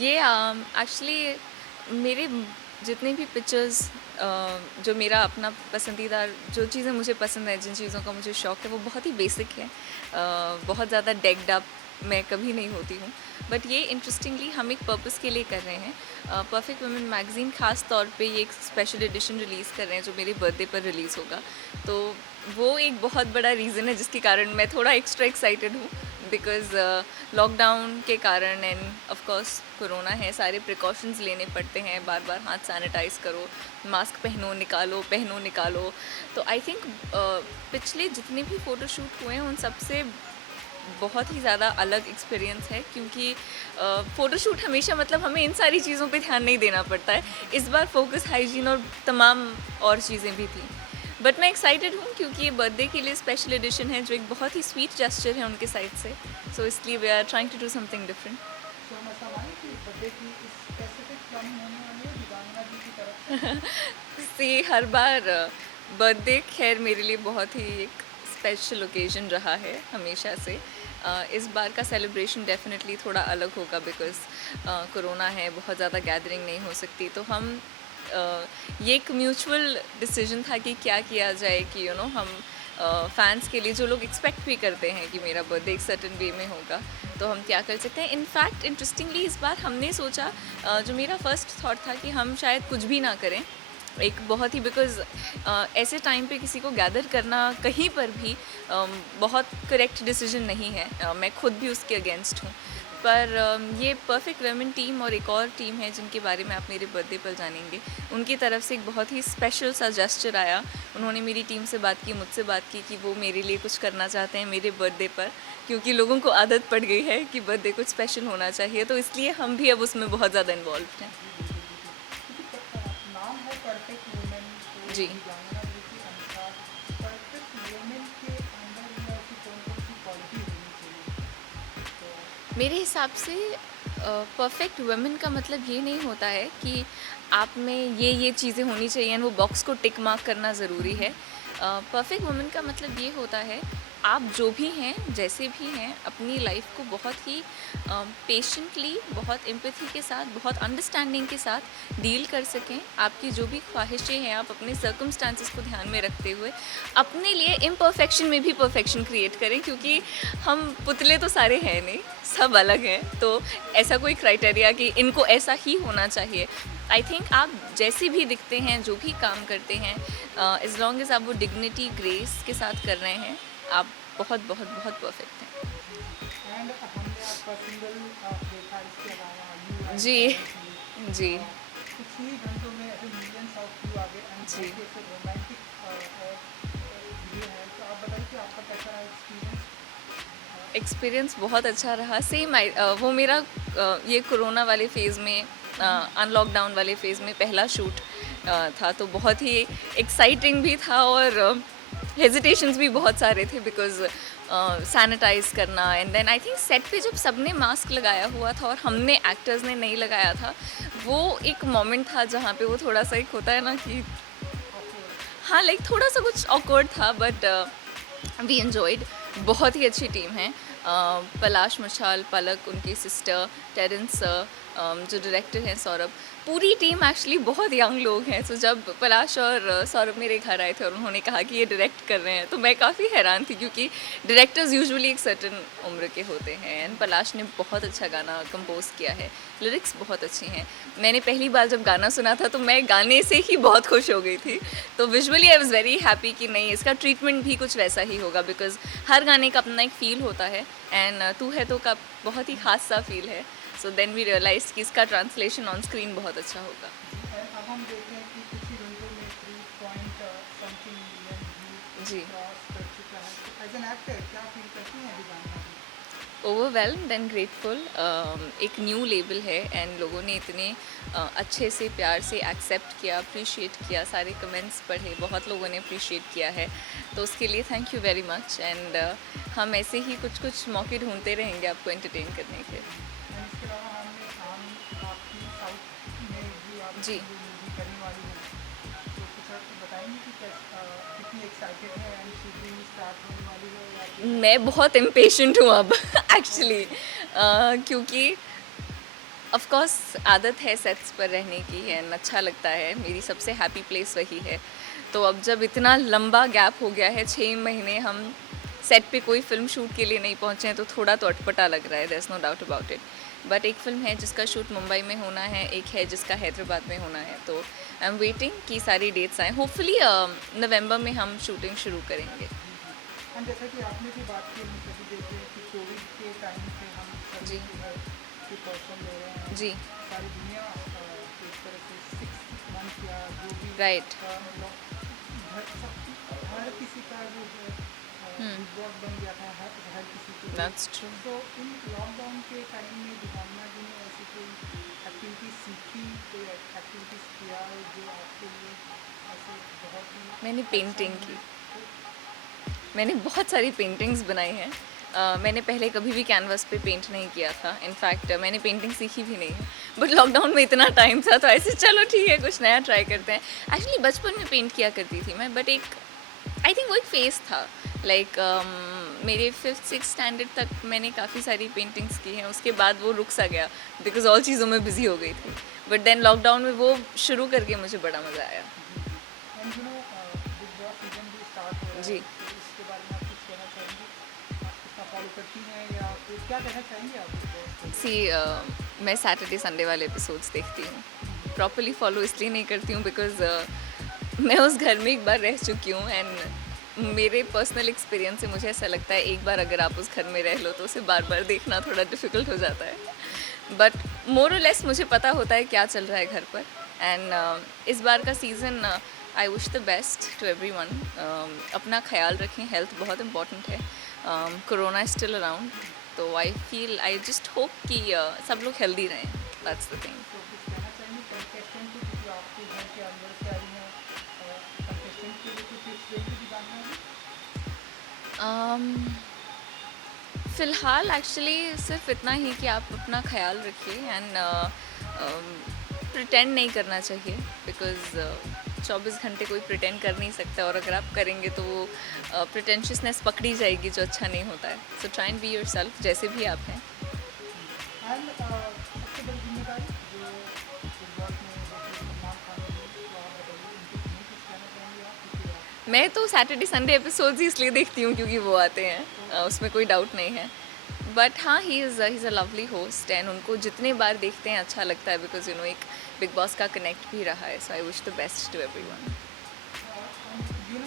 ये एक्चुअली मेरे जितने भी पिक्चर्स जो मेरा अपना पसंदीदा जो चीज़ें मुझे पसंद है, जिन चीज़ों का मुझे शौक़ है, वो बहुत ही बेसिक है। बहुत ज़्यादा डेक्ड अप मैं कभी नहीं होती हूँ, बट ये इंटरेस्टिंगली हम एक पर्पस के लिए कर रहे हैं। परफेक्ट वुमेन मैगज़ीन ख़ास तौर पे ये एक स्पेशल एडिशन रिलीज़ कर रहे हैं जो मेरे बर्थडे पर रिलीज़ होगा। तो वो एक बहुत बड़ा रीज़न है जिसके कारण मैं थोड़ा एक्स्ट्रा एक्साइटेड हूँ, बिकॉज़ लॉकडाउन के कारण एंड ऑफ कोर्स कोरोना है, सारे प्रिकॉशंस लेने पड़ते हैं, बार बार हाथ सैनिटाइज़ करो, मास्क पहनो निकालो। तो आई थिंक पिछले जितने भी फ़ोटोशूट हुए हैं उन सबसे बहुत ही ज़्यादा अलग एक्सपीरियंस है, क्योंकि फ़ोटोशूट हमेशा मतलब हमें इन सारी चीज़ों पे ध्यान नहीं देना पड़ता है। इस बार फोकस हाइजीन और तमाम और चीज़ें भी थी, बट मैं एक्साइटेड हूँ क्योंकि ये बर्थडे के लिए स्पेशल एडिशन है जो एक बहुत ही स्वीट जेस्चर है उनके साइड से, सो इसलिए we are trying to do something different. See हर बार बर्थडे खैर मेरे लिए बहुत ही एक स्पेशल ओकेजन रहा है हमेशा से। इस बार का सेलिब्रेशन डेफिनेटली थोड़ा अलग होगा, बिकॉज़ कोरोना है, बहुत ज़्यादा गैदरिंग नहीं हो सकती, तो हम ये एक म्यूचुअल डिसीजन था कि क्या किया जाए कि हम फैंस के लिए जो लोग एक्सपेक्ट भी करते हैं कि मेरा बर्थडे एक सर्टेन वे में होगा, तो हम क्या कर सकते हैं। इनफैक्ट इंटरेस्टिंगली इस बार हमने सोचा, जो मेरा फर्स्ट थॉट था कि हम शायद कुछ भी ना करें, एक बहुत ही बिकॉज़ ऐसे टाइम पे किसी को गैदर करना कहीं पर भी बहुत करेक्ट डिसीजन नहीं है। मैं खुद भी उसके अगेंस्ट हूँ, पर ये परफेक्ट वुमेन टीम और एक और टीम है जिनके बारे में आप मेरे बर्थडे पर जानेंगे, उनकी तरफ से एक बहुत ही स्पेशल सा जेस्चर आया। उन्होंने मेरी टीम से बात की, मुझसे बात की कि वो मेरे लिए कुछ करना चाहते हैं मेरे बर्थडे पर, क्योंकि लोगों को आदत पड़ गई है कि बर्थडे कुछ स्पेशल होना चाहिए, तो इसलिए हम भी अब उसमें बहुत ज़्यादा इन्वॉल्व हैं। जी, मेरे हिसाब से परफेक्ट वुमेन का मतलब ये नहीं होता है कि आप में ये चीज़ें होनी चाहिए, वो बॉक्स को टिक मार्क करना ज़रूरी है। परफेक्ट वुमेन का मतलब ये होता है आप जो भी हैं, जैसे भी हैं, अपनी लाइफ को बहुत ही पेशेंटली, बहुत एम्पैथी के साथ, बहुत अंडरस्टैंडिंग के साथ डील कर सकें। आपकी जो भी ख्वाहिशें हैं, आप अपने सर्कमस्टांसिस को ध्यान में रखते हुए अपने लिए इम्परफेक्शन में भी परफेक्शन क्रिएट करें, क्योंकि हम पुतले तो सारे हैं नहीं, सब अलग हैं। तो ऐसा कोई क्राइटेरिया कि इनको ऐसा ही होना चाहिए, आई थिंक आप जैसे भी दिखते हैं, जो भी काम करते हैं, एज लॉन्ग एज आप वो डिग्निटी ग्रेस के साथ कर रहे हैं, आप बहुत बहुत बहुत परफेक्ट हैं। जी, जी, जी। एक्सपीरियंस बहुत अच्छा रहा। सेम वो मेरा ये कोरोना वाले फ़ेज़ में, अनलॉकडाउन वाले फ़ेज़ में पहला शूट था, तो बहुत ही एक्साइटिंग भी था और हेजिटेशंस भी बहुत सारे थे, बिकॉज़ सैनिटाइज़ करना, and then I think set पे जब सबने मास्क लगाया हुआ था और हमने एक्टर्स ने नहीं लगाया था, वो एक मोमेंट था जहाँ पे वो थोड़ा-सा एक होता है ना कि हाँ, लाइक थोड़ा-सा कुछ ऑकवर्ड था, बट वी एन्जॉयड। बहुत ही अच्छी टीम है। पलाश मशाल, पलक उनकी सिस्टर, टेरेंस सर, जो डायरेक्टर हैं सौरभ, पूरी टीम एक्चुअली बहुत यंग लोग हैं। सो जब पलाश और सौरभ मेरे घर आए थे और उन्होंने कहा कि ये डायरेक्ट कर रहे हैं, तो मैं काफ़ी हैरान थी, क्योंकि डायरेक्टर्स यूजुअली एक सर्टेन उम्र के होते हैं। एंड पलाश ने बहुत अच्छा गाना कंपोज किया है, लिरिक्स बहुत अच्छी हैं। मैंने पहली बार जब गाना सुना था तो मैं गाने से ही बहुत खुश हो गई थी, तो visually I was very happy कि नहीं, इसका ट्रीटमेंट भी कुछ वैसा ही होगा, बिकॉज़ हर गाने का अपना एक फ़ील होता है, एंड तू है तो का बहुत ही ख़ास सा फ़ील है। सो देन वी रियलाइज़ कि इसका ट्रांसलेशन ऑन स्क्रीन बहुत अच्छा होगा। जी, ओवरवेल्म्ड एंड ग्रेटफुल। एक न्यू लेबल है एंड लोगों ने इतने अच्छे से प्यार से एक्सेप्ट किया, अप्रिशिएट किया, सारे कमेंट्स पढ़े, बहुत लोगों ने अप्रिशिएट किया है, तो उसके लिए thank you very much. And हम ऐसे ही कुछ कुछ मौके ढूंढते रहेंगे आपको एंटरटेन करने के। जी, थोड़ा बताएंगे कि कितनी एक्साइटेड है एंड शूटिंग स्टार्ट होने वाली है या फिर मैं बहुत इम्पेशेंट हूँ अब एक्चुअली, क्योंकि ऑफ कोर्स आदत है सेट्स पर रहने की एंड अच्छा लगता है, मेरी सबसे हैप्पी प्लेस वही है। तो अब जब इतना लंबा गैप हो गया है, 6 महीने हम सेट पे कोई फिल्म शूट के लिए नहीं पहुँचे हैं, तो थोड़ा तो अटपटा लग रहा है, there is no doubt about it. But एक फ़िल्म है जिसका शूट मुंबई में होना है, एक है जिसका हैदराबाद में होना है, तो आई एम वेटिंग कि सारी डेट्स आएँ। होपफुली नवंबर में हम शूटिंग शुरू करेंगे। एंड जैसा कि आपने भी बात की, हम सभी देख रहे हैं कि कोविड के टाइम पे हम सभी जी जो है प्रिकॉशन ले रहे हैं, जी सारी दुनिया एक तरह से 6 मंथ या जो भी राइट। मतलब हर किसी का जो है बिग बॉस बन गया था, हर किसी के लिए। That's true. तो इन लॉकडाउन के टाइम में दीपावना जी ने ऐसी कोई एक्टिविटी सीखी, कोई एक्टिविटीज़ किया जो आपके लिए ऐसे बहुत ही मैंने अच्छा पेंटिंग की, मोमेंट मैंने बहुत सारी पेंटिंग्स बनाई हैं। मैंने पहले कभी भी कैनवास पे पेंट नहीं किया था, इनफैक्ट मैंने पेंटिंग सीखी भी नहीं है, बट लॉकडाउन में इतना टाइम था तो ऐसे चलो ठीक है कुछ नया ट्राई करते हैं। एक्चुअली बचपन में पेंट किया करती थी मैं, बट एक आई थिंक वो एक फेज़ था, लाइक मेरे 5th-6th स्टैंडर्ड तक मैंने काफ़ी सारी पेंटिंग्स की हैं, उसके बाद वो रुक सा गया बिकॉज और चीज़ों में बिज़ी हो गई थी। बट देन लॉकडाउन में वो शुरू करके मुझे बड़ा मज़ा आया। एंड बिग बॉस सीजन भी स्टार्ट हो रहा जी। है, तो इसके बारे में आप कुछ कहना चाहेंगे? आप कितना फॉलो करती हैं या फिर क्या कहना चाहेंगे आप बिग बॉस को? सी मैं सैटरडे संडे वाले एपिसोड्स देखती हूँ, प्रॉपरली फॉलो इसलिए नहीं करती हूँ बिकॉज मैं उस घर में एक बार रह चुकी हूँ एंड मेरे पर्सनल एक्सपीरियंस से मुझे ऐसा लगता है एक बार अगर आप उस घर में रह लो तो उसे बार बार देखना थोड़ा डिफ़िकल्ट हो जाता है। बट मोर और लेस मुझे पता होता है क्या चल रहा है घर पर एंड इस बार का season I wish the best to everyone. अपना ख्याल रखें, हेल्थ बहुत इम्पॉर्टेंट है, कोरोना इज स्टिल अराउंड, तो आई जस्ट होप कि सब लोग हेल्दी रहें, दैट्स द थिंग। तो कुछ कहना चाहेंगे कंटेस्टेंट को, क्योंकि आपके घर के अंदर से आई हैं, कंटेस्टेंट के लिए कुछ टिप्स देंगे दीपावना जी? फ़िलहाल एक्चुअली सिर्फ इतना ही कि आप अपना ख्याल रखिए एंड प्रिटेंड नहीं करना चाहिए बिकॉज़ 24 घंटे कोई प्रिटेंड कर नहीं सकता, और अगर आप करेंगे तो वो प्रिटेंशियसनेस पकड़ी जाएगी जो अच्छा नहीं होता है। So try and be yourself जैसे भी आप हैं। एंड सबसे बड़ी जिम्मेदारी जो बिग बॉस में जैसे सलमान खान जी, तो आप बताइए उनके लिए कुछ कहना चाहेंगे आप? क्योंकि आप मैं तो सैटरडे संडे एपिसोड्स ही इसलिए देखती हूँ क्योंकि वो आते हैं, उसमें कोई डाउट नहीं है। बट हाँ, he is a lovely host and उनको जितने बार देखते हैं अच्छा लगता है बिकॉज एक बिग बॉस का कनेक्ट भी रहा है। So I wish the best to everyone. You know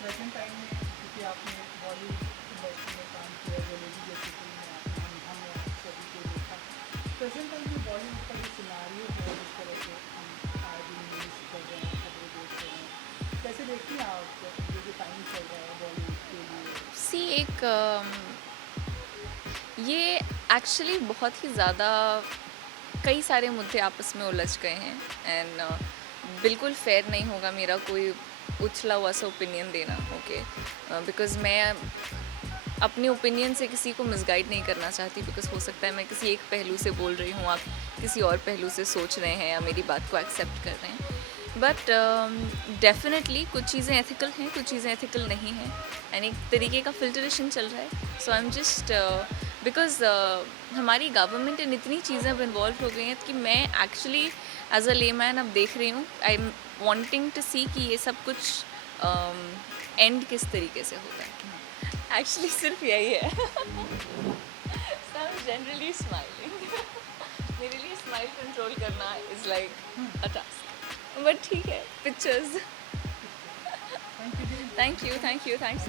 present time में, क्योंकि आपने बॉलीवुड इंडस्ट्री में काम किया, जलेबी जैसी फिल्म में हमने आप सभी को देखा। प्रेजेंट टाइम में बॉलीवुड का जो सिनारियो है, जिस तरह से हम आए दिन न्यूज़ कर रहे हैं, खबरें देख रहे हैं, कैसे देखती हैं आप ये जो टाइम चल रहा है बॉलीवुड के लिए? सी एक ये एक्चुअली बहुत ही ज़्यादा कई सारे मुद्दे आपस में उलझ गए हैं एंड बिल्कुल फेयर नहीं होगा मेरा कोई उछला हुआ सा ओपिनियन देना, ओके, बिकॉज़ मैं अपने ओपिनियन से किसी को मिसगाइड नहीं करना चाहती, बिकॉज़ हो सकता है मैं किसी एक पहलू से बोल रही हूँ, आप किसी और पहलू से सोच रहे हैं या मेरी बात को एक्सेप्ट कर रहे हैं। बट डेफिनेटली कुछ चीज़ें एथिकल हैं, कुछ चीज़ें एथिकल नहीं हैं एंड एक तरीके का फिल्ट्रेशन चल रहा है। So I am just because हमारी गवर्नमेंट इन इतनी चीज़ें अब इन्वॉल्व हो गई हैं कि मैं एक्चुअली एज अ लेमैन अब देख रही हूँ, आई एम वांटिंग टू सी कि ये सब कुछ एंड किस तरीके से होता है। एक्चुअली सिर्फ यही है। So I'm generally smiling. मेरे लिए स्माइल कंट्रोल करना is like a task, but ठीक है, पिक्चर्स। थैंक यू जी। Thank you, thanks.